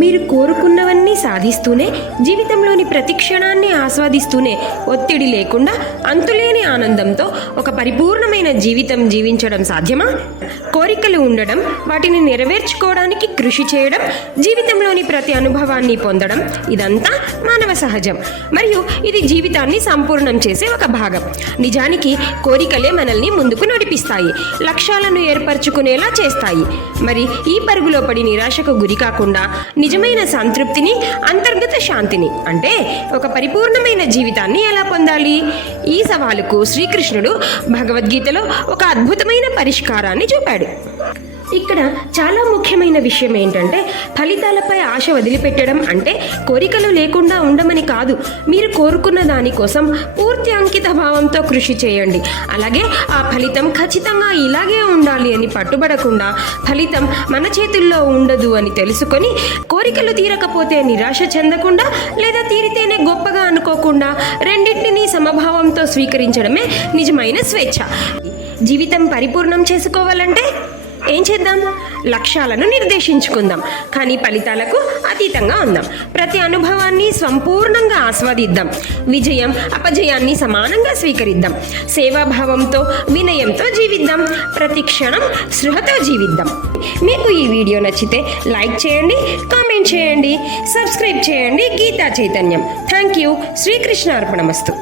మీరు కోరుకున్నవన్నీ సాధిస్తూనే, జీవితంలోని ప్రతి క్షణాన్ని ఆస్వాదిస్తూనే, ఒత్తిడి లేకుండా అంతులేని ఆనందంతో ఒక పరిపూర్ణమైన జీవితం జీవించడం సాధ్యమా? కోరికలు ఉండడం, వాటిని నెరవేర్చుకోవడానికి కృషి చేయడం, జీవితంలోని ప్రతి అనుభవాన్ని పొందడం, ఇదంతా మానవ సహజం. మరియు ఇది జీవితాన్ని సంపూర్ణం చేసే ఒక భాగం. నిజానికి కోరికలే మనల్ని ముందుకు నడిపిస్తాయి, లక్ష్యాలను ఏర్పరచుకునేలా చేస్తాయి. మరి ఈ పరుగులో పడి నిరాశకు గురి కాకుండా నిజమైన సంతృప్తిని, అంతర్గత శాంతిని, అంటే ఒక పరిపూర్ణమైన జీవితాన్ని ఎలా పొందాలి? ఈ సవాలుకు శ్రీకృష్ణుడు భగవద్గీతలో ఒక అద్భుతమైన పరిష్కారాన్ని చూపాడు. ఇక్కడ చాలా ముఖ్యమైన విషయం ఏంటంటే, ఫలితాలపై ఆశ వదిలిపెట్టడం అంటే కోరికలు లేకుండా ఉండమని కాదు. మీరు కోరుకున్న దానికోసం పూర్తి అంకిత భావంతో కృషి చేయండి. అలాగే ఆ ఫలితం ఖచ్చితంగా ఇలాగే ఉండాలి అని పట్టుబడకుండా, ఫలితం మన చేతుల్లో ఉండదు అని తెలుసుకొని, కోరికలు తీరకపోతే నిరాశ చెందకుండా, లేదా తీరితేనే గొప్పగా అనుకోకుండా, రెండింటినీ సమభావంతో స్వీకరించడమే నిజమైన స్వేచ్ఛ. జీవితం పరిపూర్ణం చేసుకోవాలంటే ఏం చేద్దాం? లక్ష్యాలను నిర్దేశించుకుందాం, కానీ ఫలితాలకు అతీతంగా ఉందాం. ప్రతి అనుభవాన్ని సంపూర్ణంగా ఆస్వాదిద్దాం. విజయం, అపజయాన్ని సమానంగా స్వీకరిద్దాం. సేవాభావంతో, వినయంతో జీవిద్దాం. ప్రతి క్షణం స్పృహతో జీవిద్దాం. మీకు ఈ వీడియో నచ్చితే లైక్ చేయండి, కామెంట్ చేయండి, సబ్స్క్రైబ్ చేయండి. గీతా చైతన్యం. Thank you. శ్రీకృష్ణ అర్పణమస్తు.